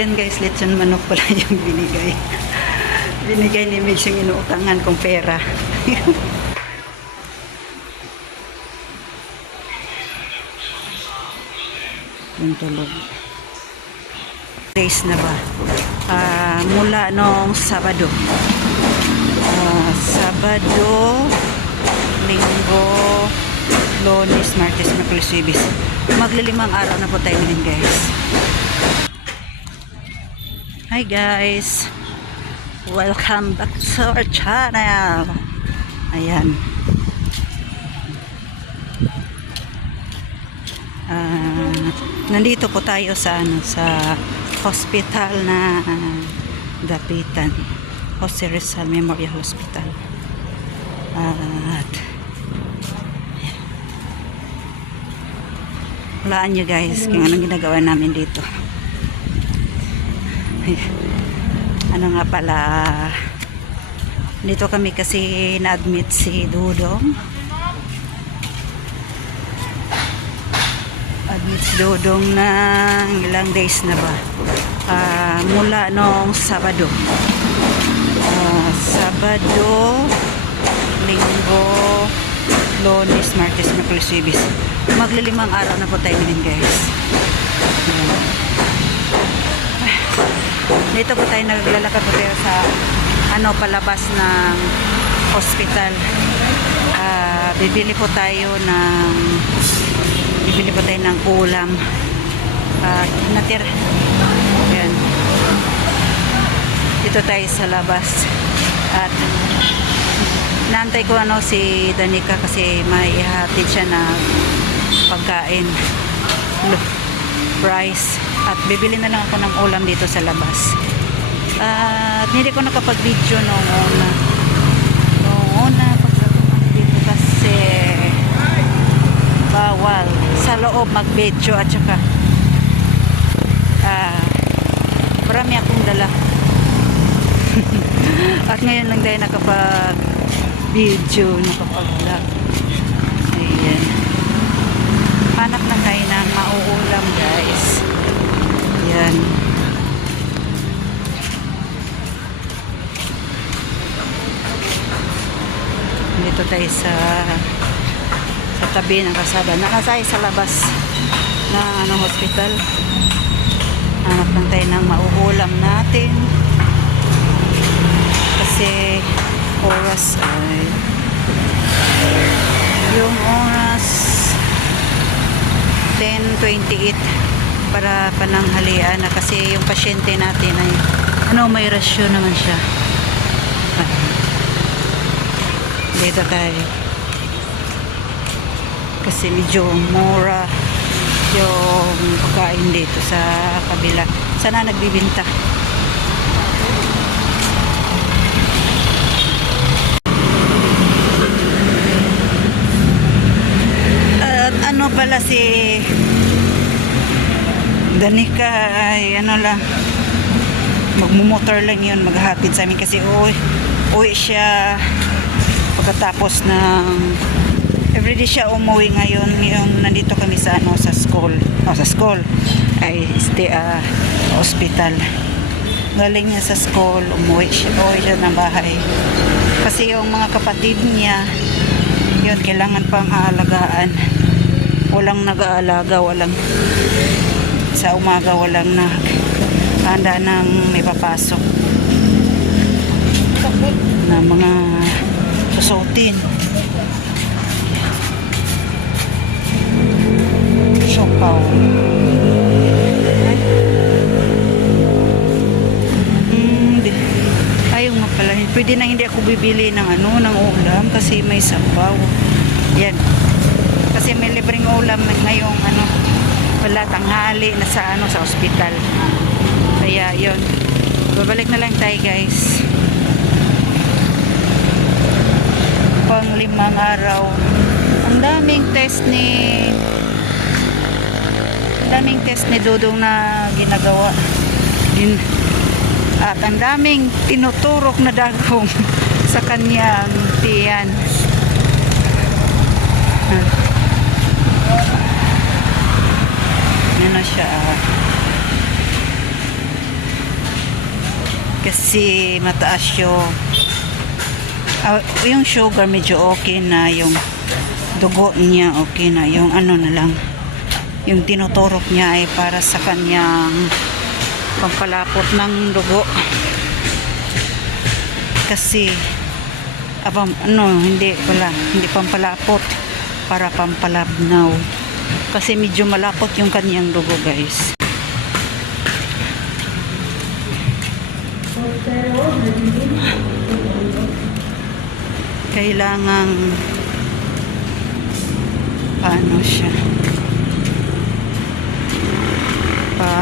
Yan guys, lechon manok pala yung binigay. binigay ni Mitch yung inuutangan kong pera. yung tulog. Days na ba? Ah, mula nung Sabado. Ah, Sabado, Linggo, Lunes, Martes, Merkulis, Wibis. Maglilimang araw na po tayo ngayon guys. Hi guys! Welcome back to our channel! Ayan. Ah, nandito po tayo sa ano sa hospital na Dapitan. Jose Rizal Memorial Hospital. At Walaan nyo guys kung anong ginagawa namin dito. ano nga pala dito kami kasi na-admit si Dudong admit si Dudong ng ilang days na ba? Ah, mula nung Sabado. Ah, Sabado Linggo Lunes, Martes, Merkulis, Wibis maglilimang araw na po tayo ngayon guys. Ayan. Dito po tayo naglalakad po tayo sa ano palabas ng hospital. Ah, bibili po tayo ng bibili po tayo ng ulam. Ah, natir. Yan. Dito tayo sa labas. At naantay ko ano si Danica kasi may ihatid siya na pagkain. Look, rice at bibili na lang ako ng ulam dito sa labas. At hindi ko nakapag-video noong una. Noong una pagkakuman dito kasi bawal. Sa loob mag-video at saka ah marami akong dala. At ngayon lang tayo nakapag video nakapag-vlog. Ayan. Hanap na tayo ng mauulam guys yan dito tayo sa sa tabi ng kasada. Nakasay sa labas na ano, hospital. Hanap lang tayo ng mauulam natin. Kasi oras ay yung oras 10.28 para pananghalian na kasi yung pasyente natin ay ano may rasyon naman siya. Dito tayo. Kasi medyo mura yung pagkain dito sa kabila. Sana nagbibinta. At ano pala si Danica ay ano lang. Magmumotor lang yun maghahatid sa amin kasi uwi, uwi siya pagkatapos ng everyday siya umuwi ngayon yung nandito kami sa ano sa school. O sa school. Ay stay ah, hospital. Galing niya sa school umuwi siya umuwi siya ng bahay. Kasi yung mga kapatid niya yun kailangan pang aalagaan. Walang nag-aalaga walang sa umaga walang nag handa ng may papasok. Na mga susutin siopaw Hmm, ayaw nga pala. Pwede na hindi ako bibili ng ano ng ulam kasi may sabaw. Yan. Kasi may libreng ulam ngayong ano wala tanghali na sa ano sa ospital. Kaya yon babalik na lang tayo guys. Pang limang araw. Ang daming test ni ang daming test ni Dudong na ginagawa. Din at ang daming tinuturok na dagong sa kanyang tiyan Yan na siya. Kasi mataas yung ah, yung sugar medyo okay na yung dugo niya okay na yung ano na lang. Yung tinuturok niya ay para sa kanyang pampalapot ng dugo. Kasi abang ano hindi wala hindi pampalapot para pampalabnaw kasi medyo malapot yung kanyang dugo guys. Kailangang paano siya? Pa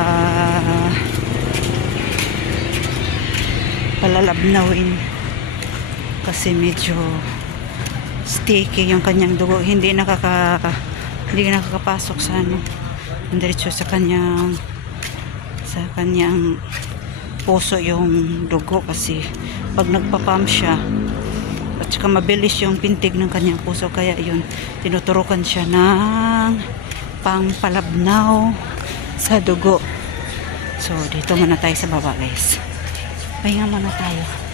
palalabnawin. Kasi medyo sticky yung kanyang dugo. Hindi nakaka hindi nakakapasok sa ano diretso sa kanyang sa kanyang puso yung dugo kasi pag nagpapam siya at saka mabilis yung pintig ng kanyang puso kaya yun tinuturukan siya ng pangpalabnaw sa dugo. So dito muna tayo sa baba guys. Pahinga muna tayo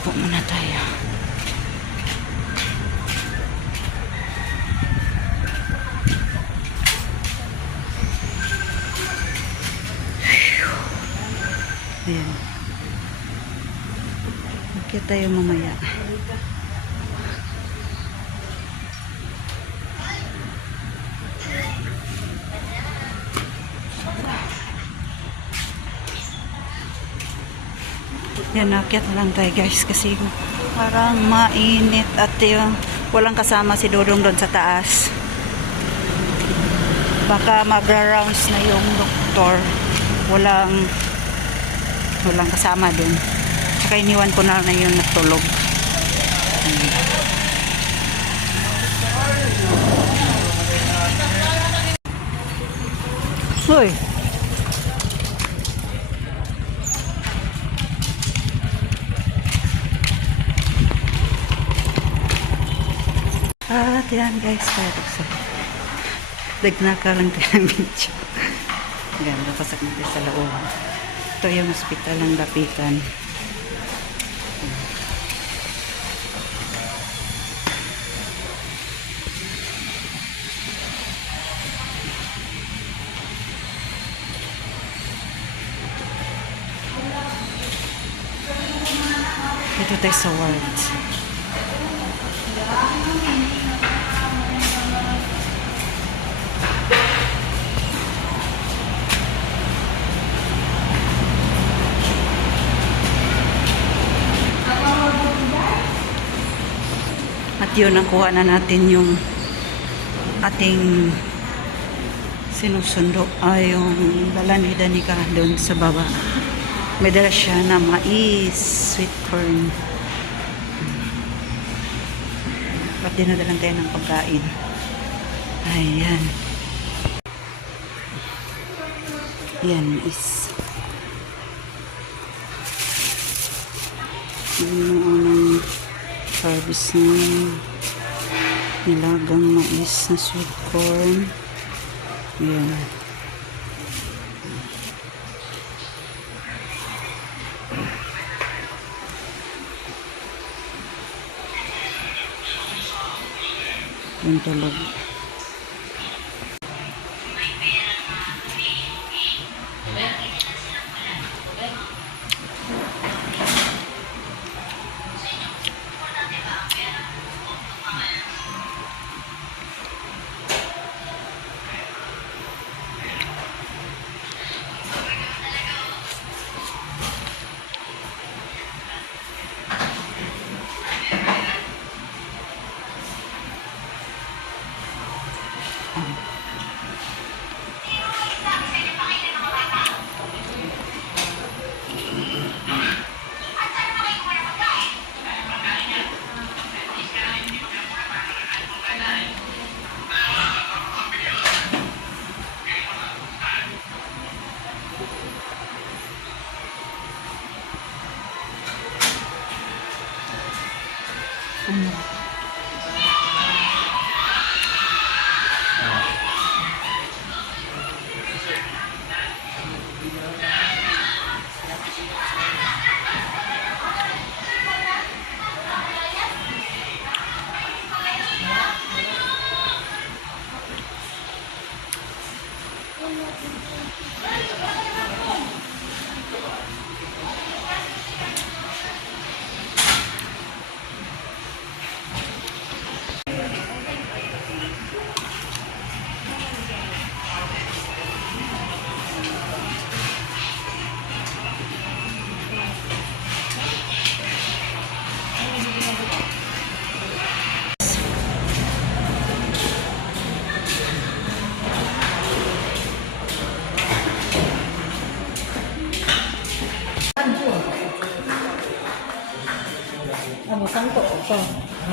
upo muna tayo Ayan. Magkita tayo mamaya. Yan, nakyat na lang tayo guys kasi parang mainit at yung walang kasama si Dodong doon sa taas. Baka magra-rounds na yung doktor. Walang walang kasama dun. Saka iniwan ko na na yung natulog. Hoy. At yan guys, pero sa Dagnaka lang tayo ng video. Ganda, pasak natin sa loob. Ito yung hospital ng Lapitan. Dito tayo sa wards. Yun, nakuha na natin yung ating sinusundo ay yung ni Danica doon sa baba. May dala siya na mais, sweet corn. At dinadalan tayo ng pagkain. Ayan. Yan is yung unang harvest ng nilagang mais na sweet corn. Ayan. Yung tulog.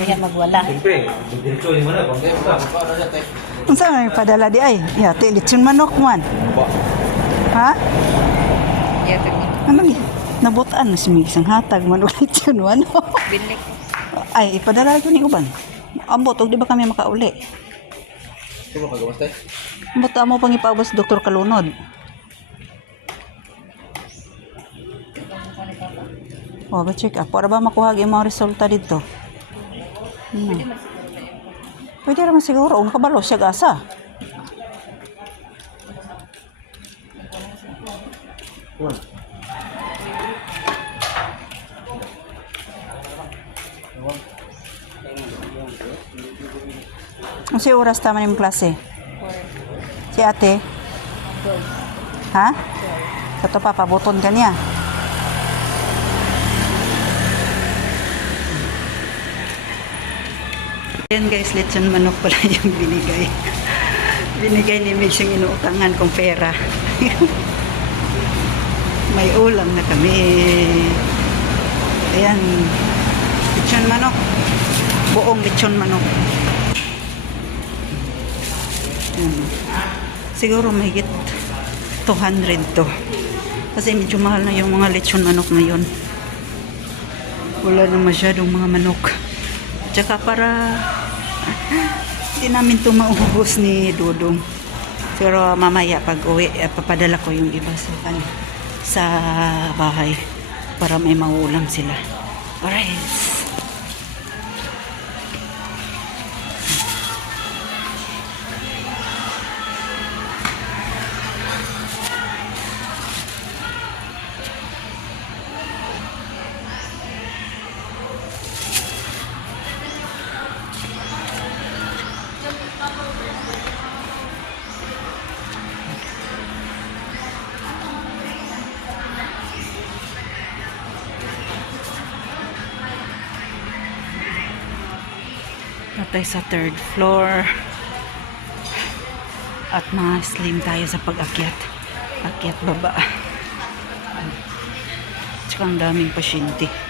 Kaya magwala. Siyempre, diretso mo na. Ang saan may padala di ay? Ya, lechon manok man. Ha? Ano ni? Nabutaan na si Mig hatag man ulit yun manok. Bilik. Ay, ipadala ko ni uban. Ambot, og di ba kami makauli? Ito mo kagawas tayo? Ambot mo pang ipaubos Dr. Kalunod. O, ba check up. Para ba makuha yung mga resulta dito? Hmm. Pwede naman siguro. Kung nakabalo siya gasa. Ang si oras tama yung klase? Si ate? Ha? Kato pa, pabuton ka niya. Yan guys, lechon manok pala yung binigay. binigay ni Mig yung inuutangan kong pera. May ulam na kami. Ayan. Lechon manok. Buong lechon manok. Ayan. Siguro may higit 200 to. Kasi medyo mahal na yung mga lechon manok ngayon. Wala na masyadong mga manok. Tsaka para hindi namin ito maubos ni Dudong. Pero mamaya pag uwi, eh, papadala ko yung iba sa, ano, sa bahay para may mauulam sila. Alright. Natay sa third floor. At mga slim tayo sa pag-akyat. Akyat baba. Tsaka ang daming pasyente.